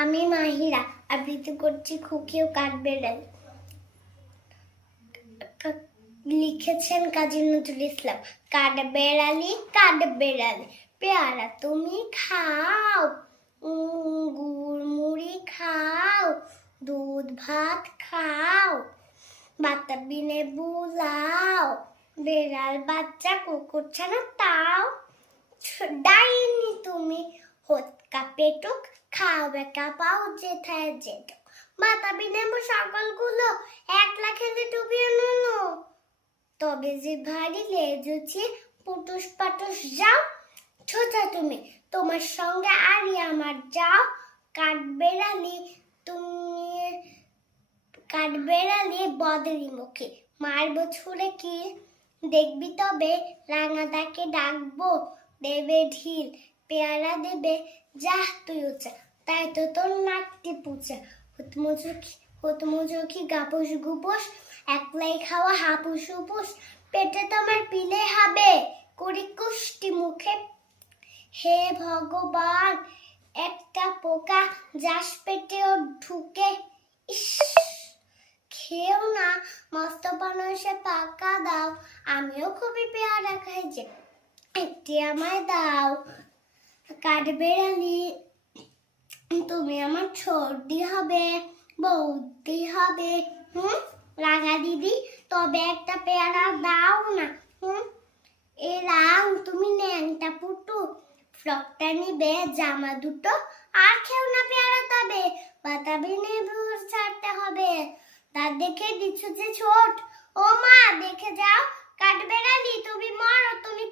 আমি মাহিরা আবৃত্তি করছি খুকি ও কাঠবেড়ালি। লিখেছেন কাজী নজরুল ইসলাম। কাঠবেড়ালি কাঠবেড়ালি পেয়ারা তুমি খাও, গুড় মুড়ি খাও, দুধ ভাত খাও, বাতাবি লেবু লাও, বেড়াল বাচ্চা কুকুর ছানা তাও। ডাইনি তুমি হোৎকা পেটুক, খাও বেকা পাও যেথায় যেটুক, বাতাবি লেবু সকলগুলো একলা খেলে ডুবিয়ে নিলো। তবে যে ভারী লেজুছি পুটুস পাটুস যাও, ছোটা তুমি তোমার সঙ্গে আরই আমার যাও। কাঠবেড়ালি তুমি কাঠবেড়ালি বদলি মুখে মারবো ছুড়ে কি, দেখবি তবে রাঙাদাকে ডাকবো দেবে ঢিল, পেয়ারা দেবে যা তুই উচা, তাই তো তোর নাকটি পুচা। হুতমুচোখি গাপুস গুপুস, একলাই খাওয়া হাপুস উপুস, পেটে তোমার পিলে হবে কুড়ি কুষ্টি মুখে। হে ভগবান একটা পোকা যাস পেটেও ঢুকে, ইস খেও না মস্ত পানসে পাকা দাও, আমিও খুবই পেয়ারা খাই যে একটি আমায় দাও। কাঠবেড়ালি তুমি আমার সর্দি হবে বৌদি হবে, রাঙা দিদি তবে একটা পেয়ারা দাও না। এ রাং তুমি ন্যাংটা পুটু, ফ্রকটা নিবে জামা দুটো, আর খেও না পেয়ারা তবে বাতাবি লেবু ছাড়তে হবে। তার দেখে দিচ্ছ যে ছোট, ও মা দেখে যাও কাঠবেড়ালি তুমি মরো তুমি